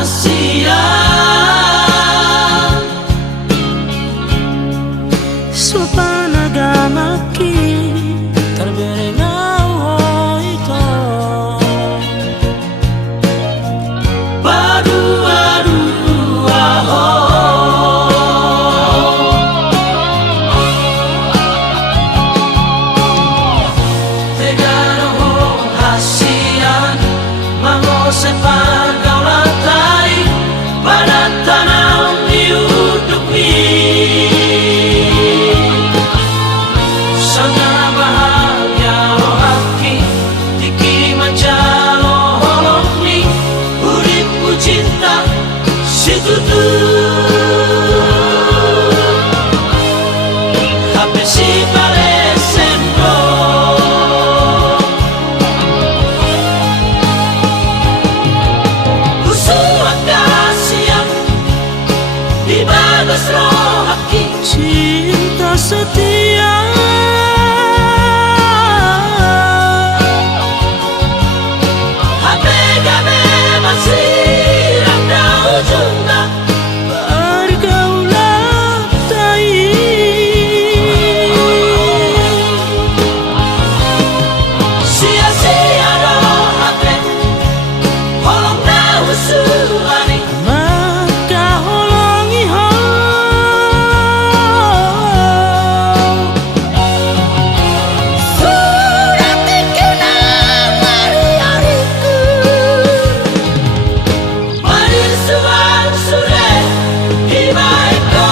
rahasia. Sopan agama terberinau itu Padu adu aho Tegaro hasian Mango sepan kau lantai pada tanah diuduk ni. Sangat bahagia roh hati Tiki mancalo holok ni Uripku cinta situtu Hape si palesendo Usua kasihan Di bagas roh hati cinta setia. Bergaulah tai sia-sia roh hati Holong na usulani maka holongi ho suratiku na hari-hariku Marir suang sure Ibaiko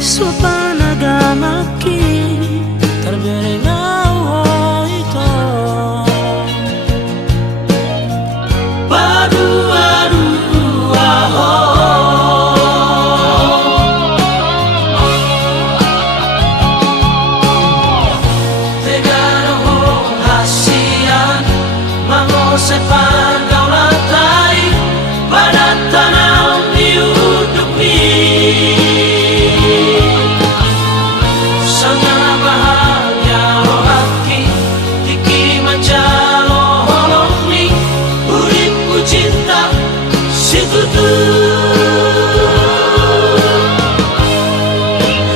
sopan agama terberinau itu Padu adu aho Tegaro hasian Mango sepan kau lantai pada tanah diuduk ni. Sangat bahagia roh hati Tiki mancalo holok ni Uripku cinta situtu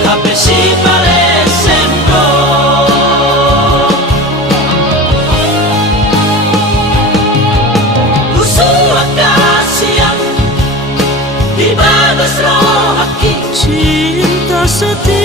Hape si palesendo Usua kasihan Di bagas roh hati cinta setia.